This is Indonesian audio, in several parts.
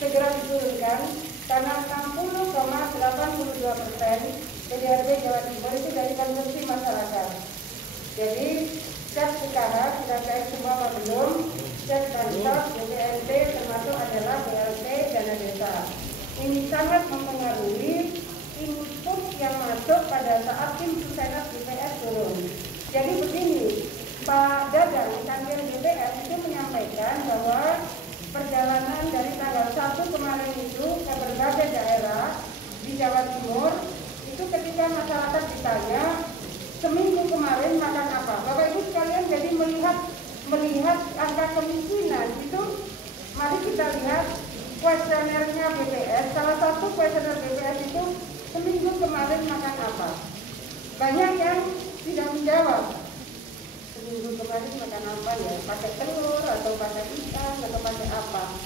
segera diturunkan karena 60,82% PDRB Jawa Timur itu dari konsumsi masyarakat. Jadi cek UKH sudah cek semua apa belum, cek bansos, BPNT termasuk adalah BLT dana desa. Ini sangat mempengaruhi input yang masuk pada saat tim Susenas BPS turun. Jadi begini, Pak Dadang, Kanwil BPS itu menyampaikan bahwa perjalanan dari tanggal 1 kemarin itu ke berbagai daerah di Jawa Timur itu ketika masyarakat ditanya seminggu kemarin makan apa, Bapak Ibu sekalian jadi melihat angka kemiskinan itu. Mari kita lihat kuesionernya BPS. Salah satu kuesioner BPS itu seminggu kemarin makan apa. Banyak yang tidak menjawab. Seminggu kemarin makan apa ya? Pakai telur atau pakai ikan atau pakai apa?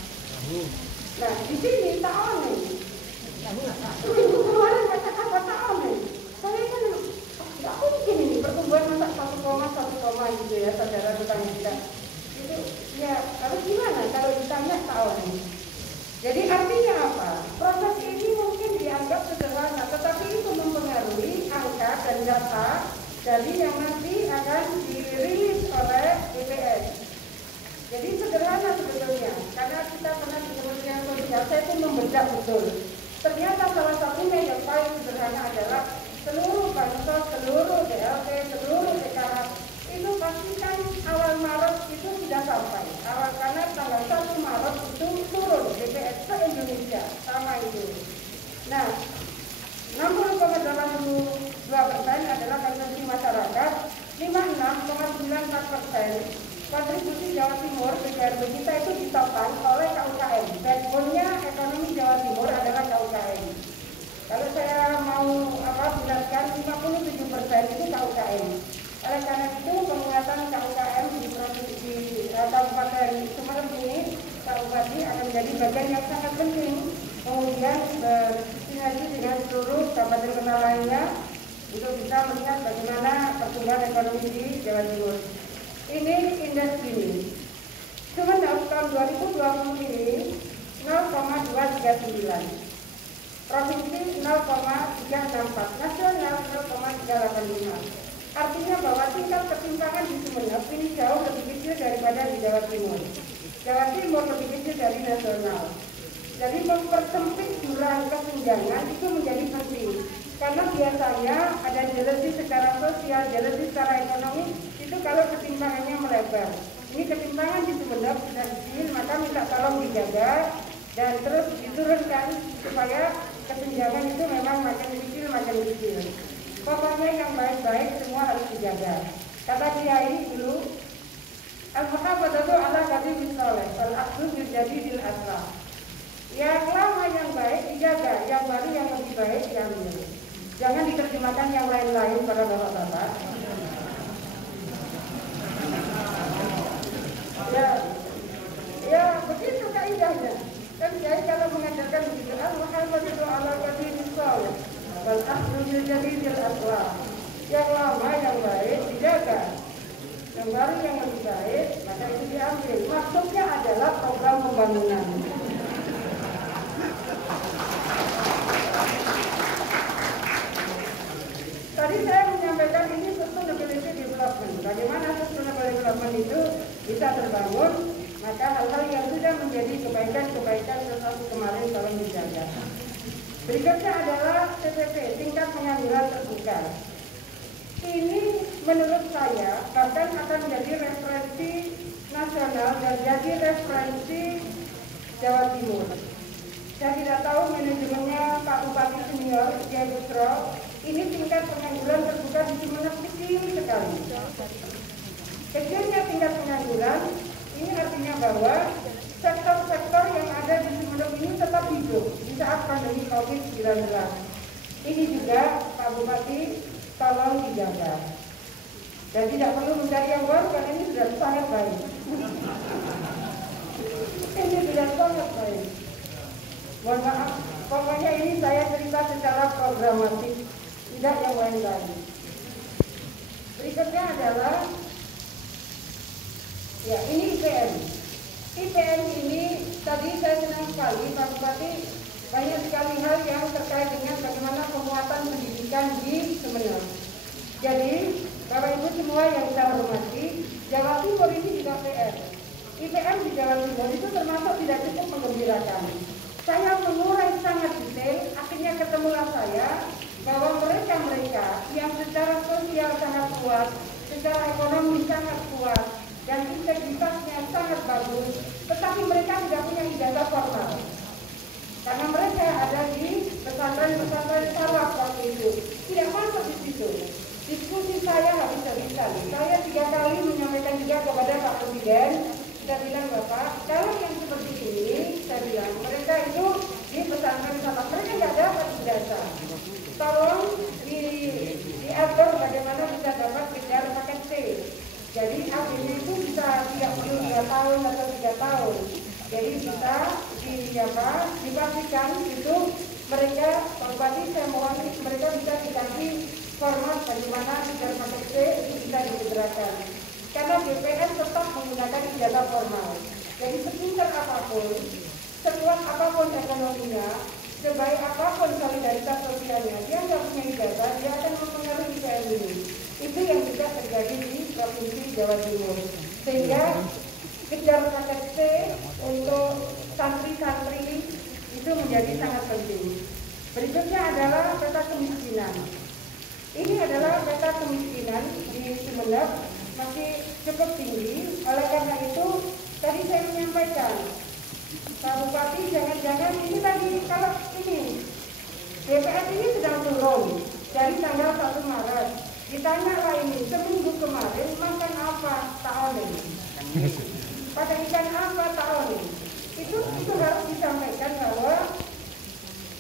Nah di sini tak aneh. Seminggu kemarin makan apa tak aneh. Saya kan nggak mungkin ini pertumbuhan masa 1,1 gitu ya, saudara bertanya tidak. Itu ya harus gimana kalau ditanya tak aneh. Jadi artinya apa? Proses ini mungkin dianggap sederhana, tetapi itu mempengaruhi angka dan data dari yang nanti akan dirilis oleh BPS. Jadi sederhana sebetulnya, karena kita pernah di Kementerian Sosial, saya pun membedah betul. Ternyata salah satunya yang paling sederhana adalah seluruh bansos, seluruh BLT, seluruh PKH itu pastikan awal Maret itu sudah sampai. Karena tanggal 1 Maret itu turun BPS ke Indonesia, sama itu. Nah, 60,82% adalah konsumsi masyarakat, 56,94% kontribusi Jawa Timur PDRB kita itu ditopang oleh KUKM. Backbone-nya ekonomi Jawa Timur adalah KUKM. Kalau saya mau jelaskan 57% itu KUKM. Oleh karena itu penguatan KUKM di provinsi Kabupaten Sumeneb ini, Pak Bupati akan menjadi bagian yang sangat penting. Kemudian bersinergi dengan seluruh kabupaten kota lainnya untuk bisa melihat bagaimana pertumbuhan ekonomi di Jawa Timur. Ini indeks ini. Sumeneb tahun 2020 ini 0,239. Provinsi 0,364, nasional 0,385. Artinya bahwa tingkat ketimpangan di Sumeneb ini jauh lebih kecil daripada di Jawa Timur. Jawa Timur lebih kecil dari nasional. Jadi mempersempit jurang kesenjangan itu menjadi penting. Karena biasanya ada jealousy secara sosial, jealousy secara ekonomi, itu kalau ketimpangannya melebar. Ini ketimpangan di Sumeneb sudah kecil, maka minta tolong dijaga dan terus diturunkan supaya kesenjangan itu memang makin kecil. Pokoknya yang baik-baik semua harus dijaga. Kata Kiai dulu, al-muhafadzatu ala qadimil saleh, wal-aqdu bil jadidil aslah. Yang lama yang baik dijaga, yang baru yang lebih baik diambil. Jangan diterjemahkan yang lain-lain pada bapak-bapak. Ya begitu kaidahnya. Kan Kiai kalau mengajarkan begitu, al-muhafadzatu ala qadimil saleh, wal-aqdu bil jadidil aslah. Yang lama yang baik dijaga, yang baru yang lebih baik maka itu diambil. Maksudnya adalah program pembangunan. Tadi saya menyampaikan ini sustainability development. Bagaimana sustainability development itu bisa terbangun, maka hal-hal yang sudah menjadi kebaikan sesuatu kemarin tolong dijaga. Berikutnya adalah TPP, tingkat pengangguran terbuka. Ini menurut saya bahkan akan menjadi referensi nasional dan jadi referensi Jawa Timur. Saya tidak tahu manajemennya Pak Bupati Senior Kiai Busro, ini tingkat pengangguran terbuka di Sumeneb kecil sekali. Kecilnya tingkat pengangguran ini artinya bahwa sektor-sektor yang ada di Sumeneb ini tetap hidup di saat pandemi COVID-19. Ini juga Pak Bupati tolong dijaga. Dan tidak perlu mencari yang baru karena ini sudah sangat baik. Ini sudah sangat baik. Mohon maaf, pokoknya ini saya cerita secara programatik, tidak yang lain-lain. Berikutnya adalah, ya ini IPM. IPM ini tadi saya senang sekali Pak Bupati, banyak sekali hal yang terkait dengan bagaimana penguatan pendidikan di Sumeneb. Jadi Bapak Ibu semua yang saya hormati, Jawa Timur ini juga PR. IPM di Jawa Timur itu termasuk tidak cukup menggembirakan. Saya mengurai sangat detail, akhirnya ketemulah saya bahwa mereka yang secara sosial sangat kuat, secara ekonomi sangat kuat, dan integritasnya sangat bagus, tetapi mereka tidak punya ijazah formal. Karena mereka ada di pesantren-pesantren salaf waktu itu, tidak masuk di situ. Diskusi saya habis-habisan. Saya 3 kali menyampaikan juga kepada Pak Presiden. Saya bilang, Bapak, kalau yang seperti ini, saya bilang, mereka itu di pesantren salaf, mereka nggak dapat ijazah. Tolong diatur bagaimana bisa dapat kejar paket C. Jadi akhirnya itu bisa 32 tahun atau 3 tahun. Jadi bisa dipastikan itu mereka, Pak Bupati, saya mohon mereka bisa dikasih format bagaimana kejar paket C itu bisa disegerakan. Karena BPS tetap menggunakan ijazah formal. Jadi sepintar apapun, sekuat apapun ekonominya, sebaik apapun solidaritas sosialnya, dia nggak punya ijazah, dia akan mempengaruhi IPM ini. Itu yang juga terjadi di Provinsi Jawa Timur. Sehingga kejar paket C untuk santri-santri itu menjadi sangat penting. Berikutnya adalah peta kemiskinan. Ini adalah peta kemiskinan di Sumeneb masih cukup tinggi. Oleh karena itu, tadi saya menyampaikan, Pak Bupati, jangan-jangan ini tadi kalau ini BPS ini sedang turun dari tanggal 1 Maret. Ditanya lah ini, seminggu kemarin makan apa tahun ini? Pada ikan apa tahun ini? Itu harus disampaikan bahwa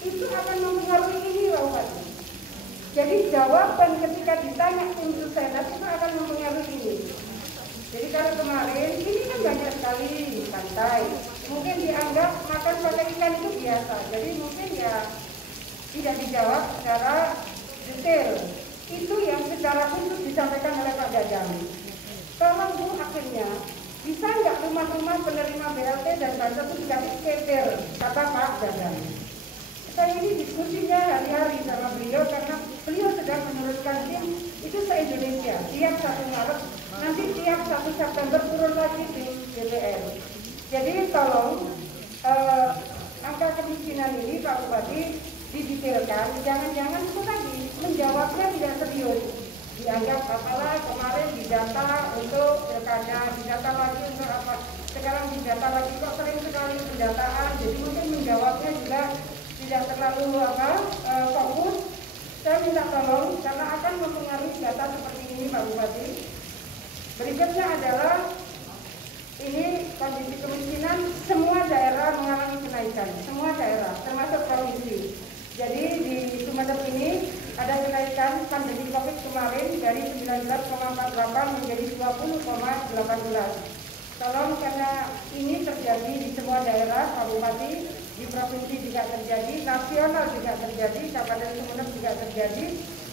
itu akan mempengaruhi ini Pak Bupati. Jadi jawaban ketika ditanya untuk senat itu akan mempengaruhi ini. Jadi kalau kemarin ini kan banyak sekali pantai, mungkin dianggap makan pakai ikan itu biasa. Jadi mungkin ya tidak dijawab secara detail. Itu yang secara khusus disampaikan oleh Pak Dadang. Tolong Bu, akhirnya bisa nggak rumah-rumah penerima BLT dan bansos itu dikasih sketer, kata Pak Dadang. Saya ini diskusinya hari-hari sama beliau karena beliau sedang menurunkan tim itu se-Indonesia. Tiap 1 Maret, nanti tiap 1 September turun lagi di DPR. Jadi tolong angka kemiskinan ini Pak Bupati didetailkan. Jangan-jangan itu tadi menjawabnya tidak serius. Dianggap apalah kemarin didata untuk pilkada, didata lagi untuk apa. Sekarang didata lagi kok sering sekali pendataan. Jadi mungkin menjawabnya juga tidak terlalu fokus. Saya minta tolong karena akan mempengaruhi data seperti ini Pak Bupati. Berikutnya adalah ini kondisi kemiskinan, semua daerah mengalami kenaikan, semua daerah termasuk provinsi. Jadi di Sumeneb ini ada kenaikan pandemi COVID kemarin dari 19,48 menjadi 20,18. Tolong karena ini terjadi di semua daerah, Pak Bupati, di provinsi juga terjadi, nasional juga terjadi, Kabupaten Sumeneb juga terjadi,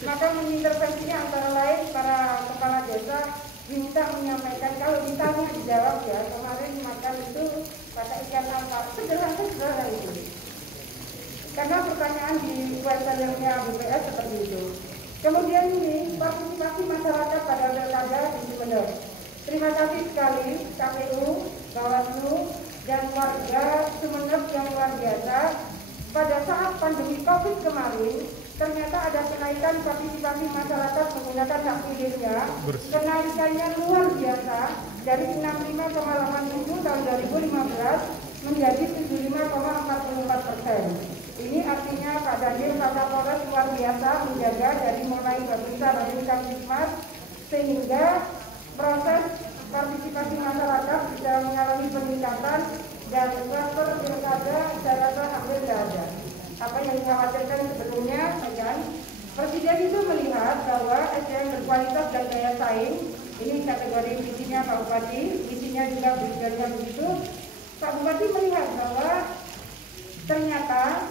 maka mengintervensinya antara lain para kepala desa diminta menyampaikan, kalau ditanya dijawab ya, kemarin makan itu pakai ikan apa, sederhana itu. Karena pertanyaan di kuesionernya BPS seperti itu. Kemudian ini partisipasi masyarakat pada pilkada di Sumeneb. Terima kasih sekali KPU, Bawaslu, dan warga Sumeneb yang luar biasa. Pada saat pandemi COVID kemarin, ternyata ada kenaikan partisipasi masyarakat menggunakan hak pilihnya. Kenaikannya luar biasa dari 65,87 tahun 2015 menjadi 75,44%. Ini artinya Pak Dandim, Pak Kapolres luar biasa menjaga dari mulai Babinsa, Babinsa Hikmat, sehingga proses partisipasi masyarakat bisa mengalami peningkatan dan kluster pilkada saya rasa hampir tidak ada. Apa yang dikhawatirkan sebelumnya, kan? Presiden itu melihat bahwa SDM berkualitas dan daya saing, ini kategori visinya Pak Bupati, visinya juga berikannya begitu. Pak Bupati melihat bahwa ternyata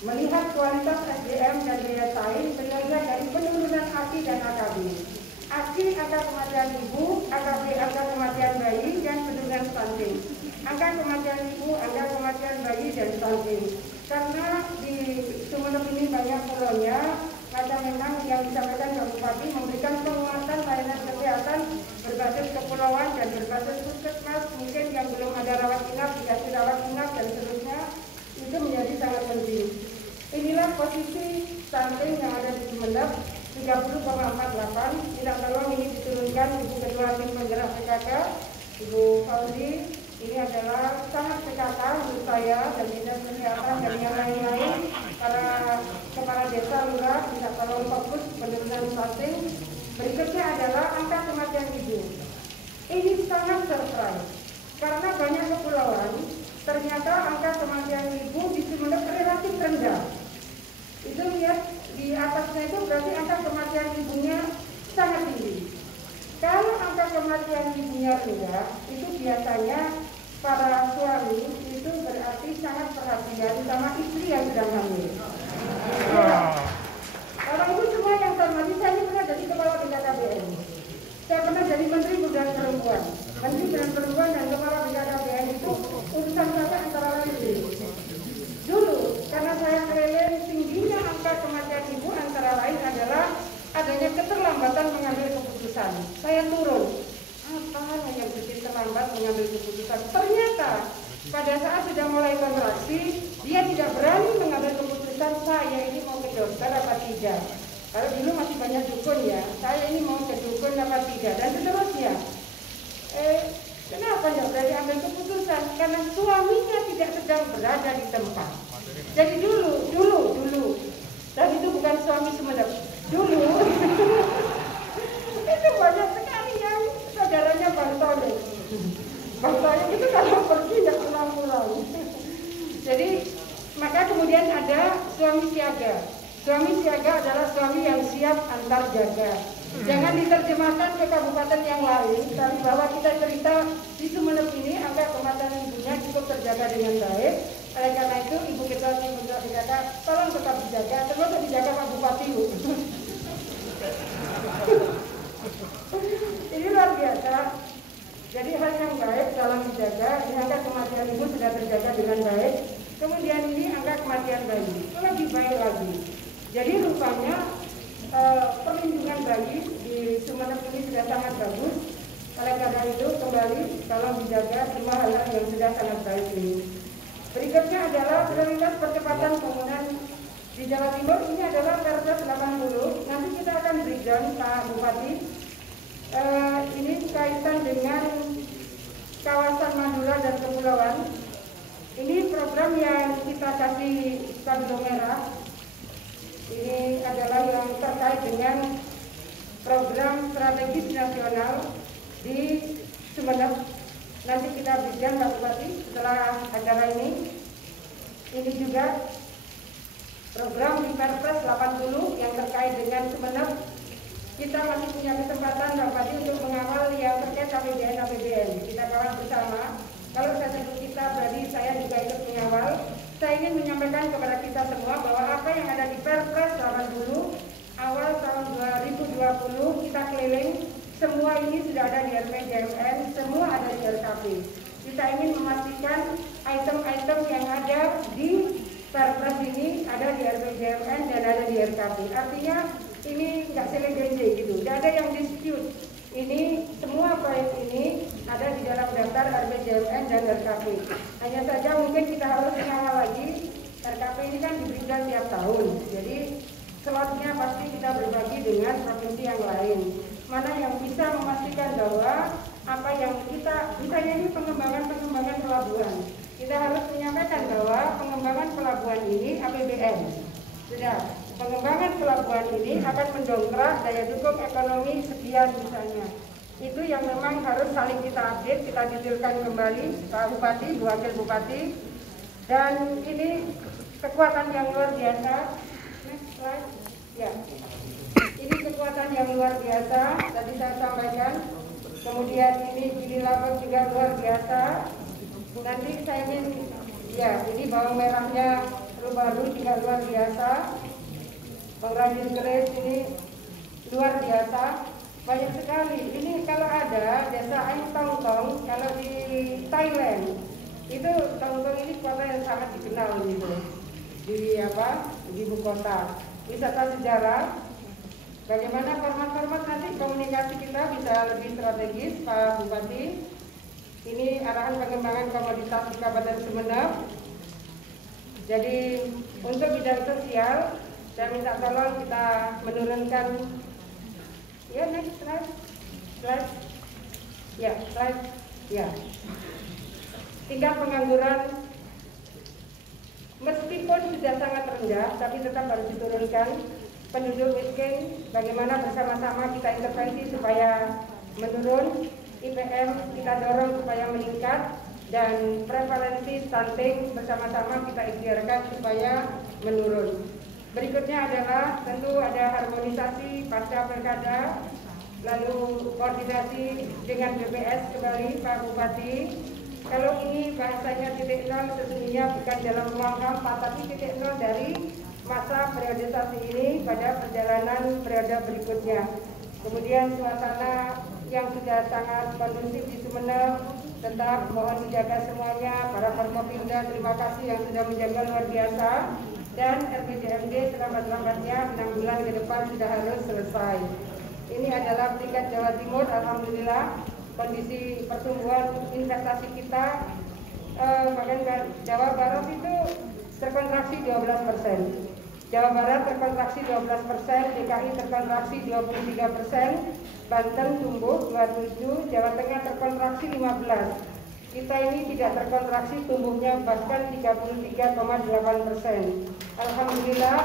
melihat kualitas SDM dan daya saing, beliau dari penurunan AKI dan AKB. AKI angka kematian ibu, AKB angka kematian bayi, dan penurunan stunting. Angka kematian ibu, angka kematian dan stunting. Karena di Sumeneb ini banyak pulaunya, maka memang yang disampaikan Pak Bupati memberikan penguatan layanan kesehatan berbasis kepulauan dan berbasis puskesmas, mungkin yang belum ada rawat inap, dikasih rawat inap dan seterusnya, itu menjadi sangat penting. Inilah posisi stunting yang ada di Sumeneb, 30,48. Minta tolong ini diturunkan Ibu Ketua Tim Penggerak PKK, Ibu Fauzi. Ini adalah sangat PKK menurut saya, dan dinas kesehatan dan yang lain-lain. Para kepala desa, lurah, minta tolong fokus penurunan stunting. Berikutnya adalah angka kematian ibu. Ini sangat surprise, karena banyak kepulauan, ternyata angka kematian ibu di Sumeneb relatif rendah. Itu lihat di atasnya itu berarti angka kematian ibunya sangat tinggi. Kalau angka kematian ibunya rendah, itu biasanya para suami itu berarti sangat perhatian sama istri yang sedang hamil. Orang itu semua yang termati, saya ini pernah jadi kepala BKKBN. Saya pernah jadi Menteri Pemberdayaan Perempuan. Menteri Pemberdayaan Perempuan dan kepala BKKBN itu urusan saya antara lain. Dulu, karena saya keliling, tingginya angka kematian ibu antara lain adalah adanya keterlambatan mengambil keputusan. Saya turun, apa yang bikin terlambat mengambil keputusan? Ternyata pada saat sudah mulai kontraksi, dia tidak berani mengambil keputusan, saya ini mau ke dokter apa tidak. Kalau dulu masih banyak dukun ya, saya ini mau ke dukun apa tidak, dan seterusnya. Kenapa ya berani ambil keputusan? Karena suaminya tidak sedang berada di tempat. Jadi dulu, dan itu bukan suami Sumeneb, dulu itu banyak sekali yang saudaranya Bang Tony. Bang Tony itu kalau pergi tidak pulang-pulang. Jadi maka kemudian ada suami siaga. Suami siaga adalah suami yang siap antar jaga. Jangan diterjemahkan ke kabupaten yang lain, tapi bahwa kita cerita di Sumeneb ini angka kematian ibunya cukup terjaga dengan baik. Oleh karena itu, Ibu Ketua Tim Penggerak PKK, tolong tetap dijaga, termasuk dijaga Pak Bupati. Ini luar biasa. Jadi hal yang baik dalam dijaga, ini angka kematian ibu sudah terjaga dengan baik. Kemudian ini angka kematian bayi, itu lebih baik lagi. Jadi rupanya perlindungan bayi di Sumeneb ini sudah sangat bagus. Oleh karena itu kembali tolong dijaga semua hal-hal yang sudah sangat baik ini. Berikutnya adalah prioritas percepatan pembangunan di Jawa Timur. Ini adalah Perpres 80. Nanti kita akan breakdown Pak Bupati. Ini kaitan dengan kawasan Madura dan Kepulauan. Ini program yang kita kasih stabilo merah. Ini adalah yang terkait dengan program strategis nasional di Sumeneb. Nanti kita berikan Pak Bupati setelah acara ini. Ini juga program di Perpres 80 yang terkait dengan Sumeneb. Kita masih punya kesempatan Pak Bupati untuk mengawal yang terkait APBN. Kita kawal bersama. Kalau saya sebut kita, berarti saya juga ikut mengawal. Saya ingin menyampaikan kepada kita semua bahwa apa yang ada di Perpres 80 awal tahun 2020 kita keliling. Semua ini sudah ada di RPJMN, semua ada di RKP. Kita ingin memastikan item-item yang ada di Perpres ini ada di RPJMN dan ada di RKP. Artinya ini nggak selenggenje gitu, tidak ada yang dispute. Ini semua proyek ini ada di dalam daftar RPJMN dan RKP. Hanya saja mungkin kita harus mengawal lagi. RKP ini kan diberikan tiap tahun, jadi slotnya pasti kita berbagi dengan provinsi yang lain. Mana yang bisa memastikan bahwa apa yang kita, misalnya ini pengembangan pelabuhan, kita harus menyampaikan bahwa pengembangan pelabuhan ini APBN. Sudah, pengembangan pelabuhan ini akan mendongkrak daya dukung ekonomi sekian misalnya. Itu yang memang harus saling kita update, kita detailkan kembali Pak Bupati, Bu Wakil Bupati. Dan ini kekuatan yang luar biasa. Next slide. Ya. Ini kekuatan yang luar biasa, tadi saya sampaikan. Kemudian ini Gili Labak juga luar biasa. Nanti saya ingin, ya ini bawang merahnya baru juga luar biasa. Pengrajin keris ini luar biasa. Banyak sekali. Ini kalau ada desa Aing Tong Tong, kalau di Thailand Itu Tongkong ini kota yang sangat dikenal gitu di ibu kota. Wisata sejarah, bagaimana format-format nanti komunikasi kita bisa lebih strategis, Pak Bupati. Ini arahan pengembangan komoditas di Kabupaten Sumeneb. Jadi untuk bidang sosial, saya minta tolong kita menurunkan, ya next slide, ya. Tingkat pengangguran meskipun sudah sangat rendah, tapi tetap harus diturunkan. Penduduk miskin, bagaimana bersama-sama kita intervensi supaya menurun. IPM kita dorong supaya meningkat, dan prevalensi stunting bersama-sama kita ikhtiarkan supaya menurun. Berikutnya adalah tentu ada harmonisasi pasca pilkada, lalu koordinasi dengan BPS kembali, Pak Bupati. Kalau ini bahasanya titik nol, sesungguhnya bukan dalam ruang hampa, tapi titik nol dari masa periodisasi ini pada perjalanan periode berikutnya. Kemudian suasana yang sudah sangat kondusif di Sumeneb, tetap mohon dijaga semuanya. Para Forkopimda, terima kasih yang sudah menjaga luar biasa. Dan RPJMD selambat-lambatnya 6 bulan ke depan sudah harus selesai. Ini adalah tingkat Jawa Timur, alhamdulillah kondisi pertumbuhan investasi kita, bahkan Jawa Barat itu terkontraksi 12%. Jawa Barat terkontraksi 12%, DKI terkontraksi 23%, Banten tumbuh 27%, Jawa Tengah terkontraksi 15%. Kita ini tidak terkontraksi, tumbuhnya bahkan 33,8%. Alhamdulillah,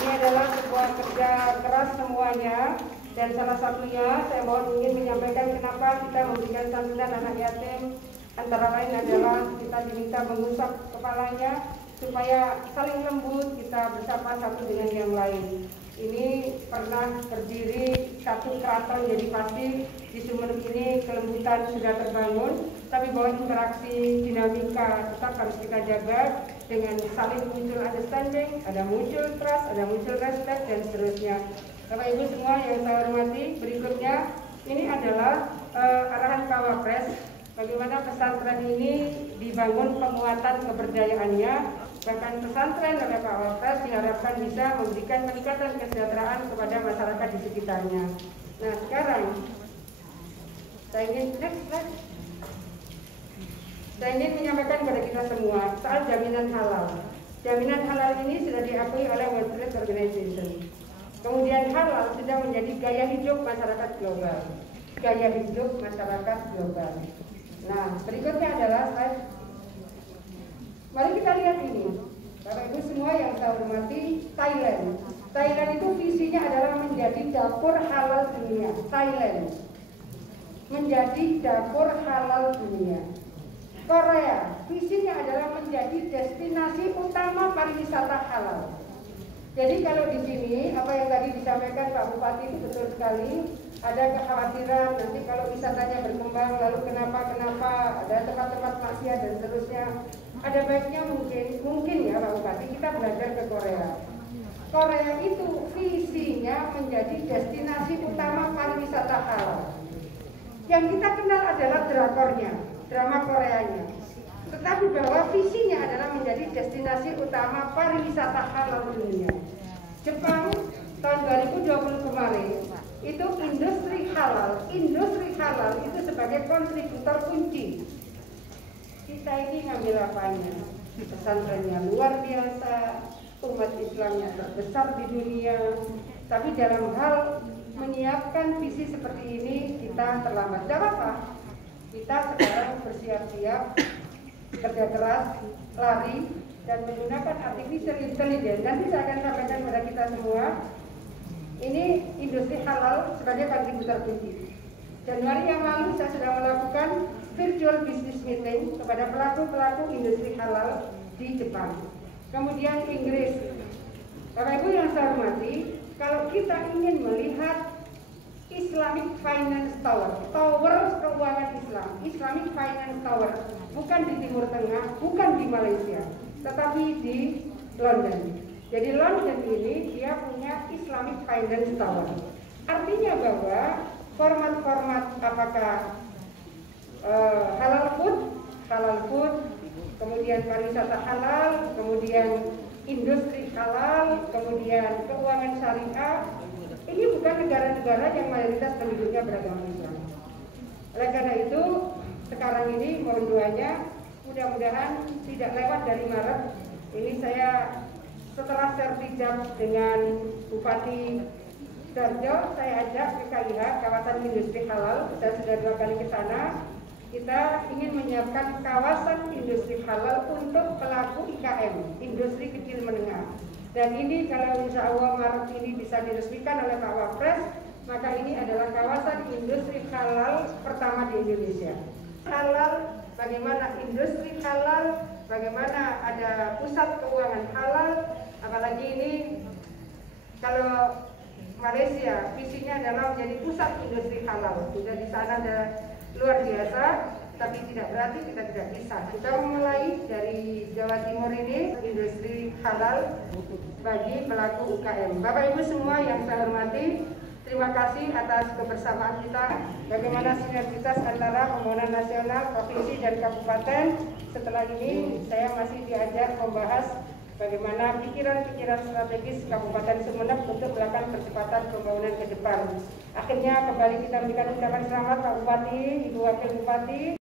ini adalah sebuah kerja keras semuanya, dan salah satunya saya ingin menyampaikan kenapa kita memberikan santunan anak yatim. Antara lain adalah kita diminta mengusap kepalanya supaya saling lembut, kita bersama satu dengan yang lain. Ini pernah berdiri satu keraton, jadi pasti di Sumeneb ini kelembutan sudah terbangun, tapi bahwa interaksi dinamika tetap harus kita jaga dengan saling muncul understanding, ada muncul trust, ada muncul respect, dan seterusnya. Bapak Ibu semua yang saya hormati, berikutnya ini adalah arahan Kawapres, bagaimana pesantren ini dibangun penguatan keberdayaannya. Bahkan pesantren oleh Pak Wapres diharapkan bisa memberikan peningkatan kesejahteraan kepada masyarakat di sekitarnya. Nah sekarang saya ingin menyampaikan kepada kita semua soal jaminan halal. Jaminan halal ini sudah diakui oleh World Trade Organization. Kemudian halal sudah menjadi gaya hidup masyarakat global. Gaya hidup masyarakat global. Nah berikutnya adalah mari kita lihat ini, Bapak Ibu semua yang saya hormati, Thailand. Thailand itu visinya adalah menjadi dapur halal dunia. Thailand menjadi dapur halal dunia. Korea, visinya adalah menjadi destinasi utama pariwisata halal. Jadi kalau di sini apa yang tadi disampaikan Pak Bupati itu betul sekali. Ada kekhawatiran nanti kalau wisatanya berkembang, lalu kenapa ada tempat-tempat maksiat dan seterusnya. Ada baiknya mungkin ya Pak Bupati kita belajar ke Korea. Korea itu visinya menjadi destinasi utama pariwisata halal. Yang kita kenal adalah drakornya, drama Koreanya. Tetapi bahwa visinya adalah menjadi destinasi utama pariwisata halal dunia. Jepang tahun 2020 kemarin itu industri halal itu sebagai kontributor kunci. Kita ini ngambil apanya? Pesantrennya luar biasa, umat Islamnya terbesar di dunia, tapi dalam hal menyiapkan visi seperti ini kita terlambat. Tidak apa-apa, kita sekarang bersiap-siap, kerja keras, lari, dan menggunakan artificial intelligence. Nanti saya akan sampaikan kepada kita semua. Ini industri halal sebagai kontributor kunci. Januari yang lalu saya sudah melakukan virtual business meeting kepada pelaku-pelaku industri halal di Jepang. Kemudian Inggris. Bapak Ibu yang saya hormati, kalau kita ingin melihat Islamic Finance Tower, tower keuangan Islam, Islamic Finance Tower, bukan di Timur Tengah, bukan di Malaysia, tetapi di London. Jadi London ini dia punya Islamic Finance Tower. Artinya bahwa format-format apakah halal food, halal food, kemudian pariwisata halal, kemudian industri halal, kemudian keuangan syariah. Ini bukan negara-negara yang mayoritas penduduknya beragama Islam. Oleh karena itu, sekarang ini mohon doanya, mudah-mudahan tidak lewat dari Maret. Ini saya setelah sertijab dengan Bupati Sidoarjo, saya ajak ke KIH, kawasan industri halal. Saya sudah 2 kali ke sana. Kita ingin menyiapkan kawasan industri halal untuk pelaku IKM, industri kecil menengah. Dan ini kalau insya Allah Maret ini bisa diresmikan oleh Pak Wapres, maka ini adalah kawasan industri halal pertama di Indonesia. Halal, bagaimana industri halal, bagaimana ada pusat keuangan halal, apalagi ini kalau Malaysia visinya adalah menjadi pusat industri halal. Sudah di sana ada luar biasa, tapi tidak berarti kita tidak bisa. Kita memulai dari Jawa Timur ini industri halal bagi pelaku UKM. Bapak Ibu semua yang saya hormati, terima kasih atas kebersamaan kita. Bagaimana sinergitas antara pembangunan nasional, provinsi dan kabupaten. Setelah ini saya masih diajak membahas bagaimana pikiran-pikiran strategis Kabupaten Sumeneb untuk melakukan percepatan pembangunan ke depan. Akhirnya kembali kita berikan ucapan selamat Pak Bupati, Ibu Wakil Bupati.